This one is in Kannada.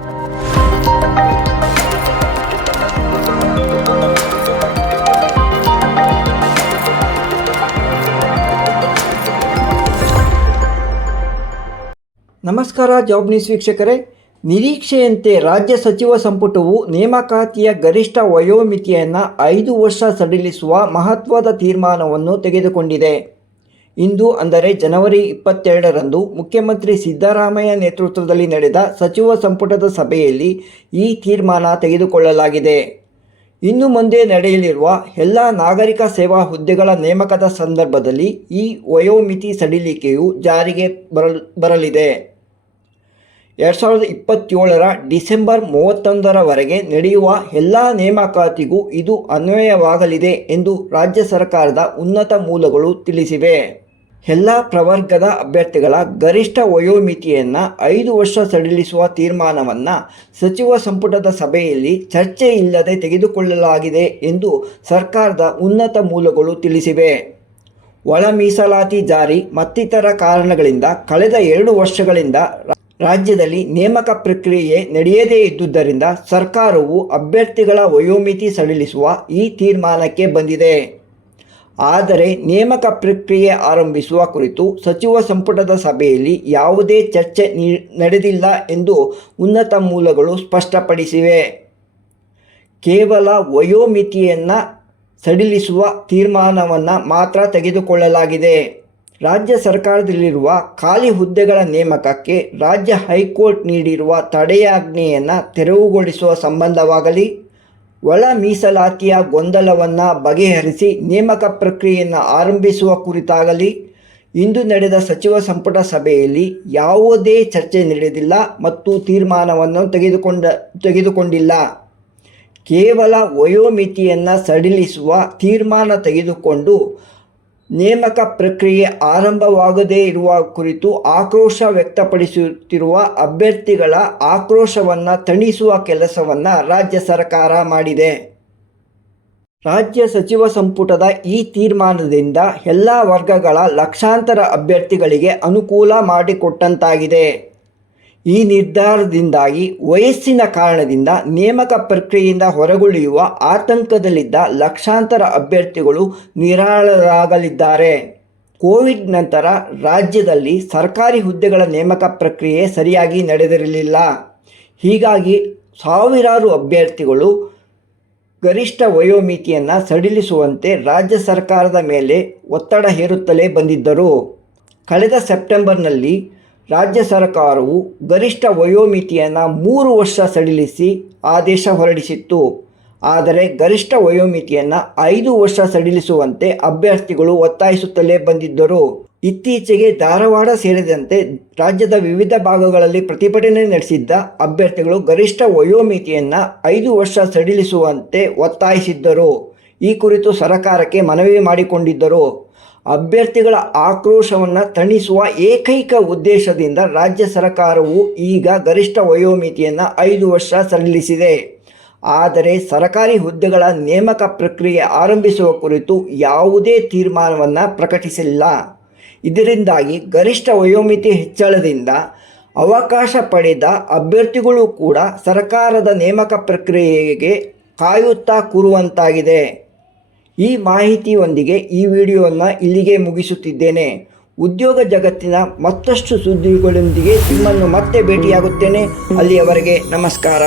ನಮಸ್ಕಾರ ಜಾಬ್ ನ್ಯೂಸ್ ವೀಕ್ಷಕರೇ. ನಿರೀಕ್ಷೆಯಂತೆ ರಾಜ್ಯ ಸಚಿವ ಸಂಪುಟವು ನೇಮಕಾತಿಯ ಗರಿಷ್ಠ ವಯೋಮಿತಿಯನ್ನು 5 ವರ್ಷ ಸಡಿಲಿಸುವ ಮಹತ್ವದ ತೀರ್ಮಾನವನ್ನು ತೆಗೆದುಕೊಂಡಿದೆ. ಇಂದು ಅಂದರೆ ಜನವರಿ 22ರಂದು ಮುಖ್ಯಮಂತ್ರಿ ಸಿದ್ದರಾಮಯ್ಯ ನೇತೃತ್ವದಲ್ಲಿ ನಡೆದ ಸಚಿವ ಸಂಪುಟದ ಸಭೆಯಲ್ಲಿ ಈ ತೀರ್ಮಾನ ತೆಗೆದುಕೊಳ್ಳಲಾಗಿದೆ. ಇನ್ನು ಮುಂದೆ ನಡೆಯಲಿರುವ ಎಲ್ಲ ನಾಗರಿಕ ಸೇವಾ ಹುದ್ದೆಗಳ ನೇಮಕದ ಸಂದರ್ಭದಲ್ಲಿ ಈ ವಯೋಮಿತಿ ಸಡಿಲಿಕೆಯು ಜಾರಿಗೆ ಬರಲಿದೆ. 2027ರ ಡಿಸೆಂಬರ್ 31ರವರೆಗೆ ನಡೆಯುವ ಎಲ್ಲ ನೇಮಕಾತಿಗೂ ಇದು ಅನ್ವಯವಾಗಲಿದೆ ಎಂದು ರಾಜ್ಯ ಸರ್ಕಾರದ ಉನ್ನತ ಮೂಲಗಳು ತಿಳಿಸಿವೆ. ಎಲ್ಲ ಪ್ರವರ್ಗದ ಅಭ್ಯರ್ಥಿಗಳ ಗರಿಷ್ಠ ವಯೋಮಿತಿಯನ್ನು 5 ವರ್ಷ ಸಡಿಲಿಸುವ ತೀರ್ಮಾನವನ್ನು ಸಚಿವ ಸಂಪುಟದ ಸಭೆಯಲ್ಲಿ ಚರ್ಚೆ ಇಲ್ಲದೆ ತೆಗೆದುಕೊಳ್ಳಲಾಗಿದೆ ಎಂದು ಸರ್ಕಾರದ ಉನ್ನತ ಮೂಲಗಳು ತಿಳಿಸಿವೆ. ಒಳ ಮೀಸಲಾತಿ ಜಾರಿ ಮತ್ತಿತರ ಕಾರಣಗಳಿಂದ ಕಳೆದ 2 ವರ್ಷಗಳಿಂದ ರಾಜ್ಯದಲ್ಲಿ ನೇಮಕ ಪ್ರಕ್ರಿಯೆ ನಡೆಯದೇ ಇದ್ದುದರಿಂದ ಸರ್ಕಾರವು ಅಭ್ಯರ್ಥಿಗಳ ವಯೋಮಿತಿ ಸಡಿಲಿಸುವ ಈ ತೀರ್ಮಾನಕ್ಕೆ ಬಂದಿದೆ. ಆದರೆ ನೇಮಕ ಪ್ರಕ್ರಿಯೆ ಆರಂಭಿಸುವ ಕುರಿತು ಸಚಿವ ಸಂಪುಟದ ಸಭೆಯಲ್ಲಿ ಯಾವುದೇ ಚರ್ಚೆ ನಡೆದಿಲ್ಲ ಎಂದು ಉನ್ನತ ಮೂಲಗಳು ಸ್ಪಷ್ಟಪಡಿಸಿವೆ. ಕೇವಲ ವಯೋಮಿತಿಯನ್ನು ಸಡಿಲಿಸುವ ತೀರ್ಮಾನವನ್ನು ಮಾತ್ರ ತೆಗೆದುಕೊಳ್ಳಲಾಗಿದೆ. ರಾಜ್ಯ ಸರ್ಕಾರದಲ್ಲಿರುವ ಖಾಲಿ ಹುದ್ದೆಗಳ ನೇಮಕಕ್ಕೆ ರಾಜ್ಯ ಹೈಕೋರ್ಟ್ ನೀಡಿರುವ ತಡೆಯಾಜ್ಞೆಯನ್ನು ತೆರವುಗೊಳಿಸುವ ಸಂಬಂಧವಾಗಲಿ, ಒಳ ಮೀಸಲಾತಿಯ ಗೊಂದಲವನ್ನು ಬಗೆಹರಿಸಿ ನೇಮಕ ಪ್ರಕ್ರಿಯೆಯನ್ನು ಆರಂಭಿಸುವ ಕುರಿತಾಗಲಿ ಇಂದು ನಡೆದ ಸಚಿವ ಸಂಪುಟ ಸಭೆಯಲ್ಲಿ ಯಾವುದೇ ಚರ್ಚೆ ನಡೆದಿಲ್ಲ ಮತ್ತು ತೀರ್ಮಾನವನ್ನು ತೆಗೆದುಕೊಂಡಿಲ್ಲ. ಕೇವಲ ವಯೋಮಿತಿಯನ್ನು ಸಡಿಲಿಸುವ ತೀರ್ಮಾನ ತೆಗೆದುಕೊಂಡು ನೇಮಕ ಪ್ರಕ್ರಿಯೆ ಆರಂಭವಾಗದೇ ಇರುವ ಕುರಿತು ಆಕ್ರೋಶ ವ್ಯಕ್ತಪಡಿಸುತ್ತಿರುವ ಅಭ್ಯರ್ಥಿಗಳ ಆಕ್ರೋಶವನ್ನು ತಣಿಸುವ ಕೆಲಸವನ್ನು ರಾಜ್ಯ ಸರ್ಕಾರ ಮಾಡಿದೆ. ರಾಜ್ಯ ಸಚಿವ ಸಂಪುಟದ ಈ ತೀರ್ಮಾನದಿಂದ ಎಲ್ಲ ವರ್ಗಗಳ ಲಕ್ಷಾಂತರ ಅಭ್ಯರ್ಥಿಗಳಿಗೆ ಅನುಕೂಲ ಮಾಡಿಕೊಟ್ಟಂತಾಗಿದೆ. ಈ ನಿರ್ಧಾರದಿಂದಾಗಿ ವಯಸ್ಸಿನ ಕಾರಣದಿಂದ ನೇಮಕ ಪ್ರಕ್ರಿಯೆಯಿಂದ ಹೊರಗುಳಿಯುವ ಆತಂಕದಲ್ಲಿದ್ದ ಲಕ್ಷಾಂತರ ಅಭ್ಯರ್ಥಿಗಳು ನಿರಾಳರಾಗಲಿದ್ದಾರೆ. ಕೋವಿಡ್ ನಂತರ ರಾಜ್ಯದಲ್ಲಿ ಸರ್ಕಾರಿ ಹುದ್ದೆಗಳ ನೇಮಕ ಪ್ರಕ್ರಿಯೆ ಸರಿಯಾಗಿ ನಡೆದಿರಲಿಲ್ಲ. ಹೀಗಾಗಿ ಸಾವಿರಾರು ಅಭ್ಯರ್ಥಿಗಳು ಗರಿಷ್ಠ ವಯೋಮಿತಿಯನ್ನು ಸಡಿಲಿಸುವಂತೆ ರಾಜ್ಯ ಸರ್ಕಾರದ ಮೇಲೆ ಒತ್ತಡ ಹೇರುತ್ತಲೇ ಬಂದಿದ್ದರು. ಕಳೆದ ಸೆಪ್ಟೆಂಬರ್ನಲ್ಲಿ ರಾಜ್ಯ ಸರ್ಕಾರವು ಗರಿಷ್ಠ ವಯೋಮಿತಿಯನ್ನು 3 ವರ್ಷ ಸಡಿಲಿಸಿ ಆದೇಶ ಹೊರಡಿಸಿತ್ತು. ಆದರೆ ಗರಿಷ್ಠ ವಯೋಮಿತಿಯನ್ನು 5 ವರ್ಷ ಸಡಿಲಿಸುವಂತೆ ಅಭ್ಯರ್ಥಿಗಳು ಒತ್ತಾಯಿಸುತ್ತಲೇ ಬಂದಿದ್ದರು. ಇತ್ತೀಚೆಗೆ ಧಾರವಾಡ ಸೇರಿದಂತೆ ರಾಜ್ಯದ ವಿವಿಧ ಭಾಗಗಳಲ್ಲಿ ಪ್ರತಿಭಟನೆ ನಡೆಸಿದ್ದ ಅಭ್ಯರ್ಥಿಗಳು ಗರಿಷ್ಠ ವಯೋಮಿತಿಯನ್ನು 5 ವರ್ಷ ಸಡಿಲಿಸುವಂತೆ ಒತ್ತಾಯಿಸಿದ್ದರು. ಈ ಕುರಿತು ಸರ್ಕಾರಕ್ಕೆ ಮನವಿ ಮಾಡಿಕೊಂಡಿದ್ದರು. ಅಭ್ಯರ್ಥಿಗಳ ಆಕ್ರೋಶವನ್ನು ತಣಿಸುವ ಏಕೈಕ ಉದ್ದೇಶದಿಂದ ರಾಜ್ಯ ಸರ್ಕಾರವು ಈಗ ಗರಿಷ್ಠ ವಯೋಮಿತಿಯನ್ನು 5 ವರ್ಷ ಸಡಿಲಿಸಿದೆ. ಆದರೆ ಸರ್ಕಾರಿ ಹುದ್ದೆಗಳ ನೇಮಕ ಪ್ರಕ್ರಿಯೆ ಆರಂಭಿಸುವ ಕುರಿತು ಯಾವುದೇ ತೀರ್ಮಾನವನ್ನು ಪ್ರಕಟಿಸಿಲ್ಲ. ಇದರಿಂದಾಗಿ ಗರಿಷ್ಠ ವಯೋಮಿತಿ ಹೆಚ್ಚಳದಿಂದ ಅವಕಾಶ ಪಡೆದ ಅಭ್ಯರ್ಥಿಗಳು ಕೂಡ ಸರ್ಕಾರದ ನೇಮಕ ಪ್ರಕ್ರಿಯೆಗೆ ಕಾಯುತ್ತಾ ಕೂರುವಂತಾಗಿದೆ. ಈ ಮಾಹಿತಿಯೊಂದಿಗೆ ಈ ವಿಡಿಯೋವನ್ನು ಇಲ್ಲಿಗೆ ಮುಗಿಸುತ್ತಿದ್ದೇನೆ. ಉದ್ಯೋಗ ಜಗತ್ತಿನ ಮತ್ತಷ್ಟು ಸುದ್ದಿಗಳೊಂದಿಗೆ ನಿಮ್ಮನ್ನು ಮತ್ತೆ ಭೇಟಿಯಾಗುತ್ತೇನೆ. ಅಲ್ಲಿಯವರೆಗೆ ನಮಸ್ಕಾರ.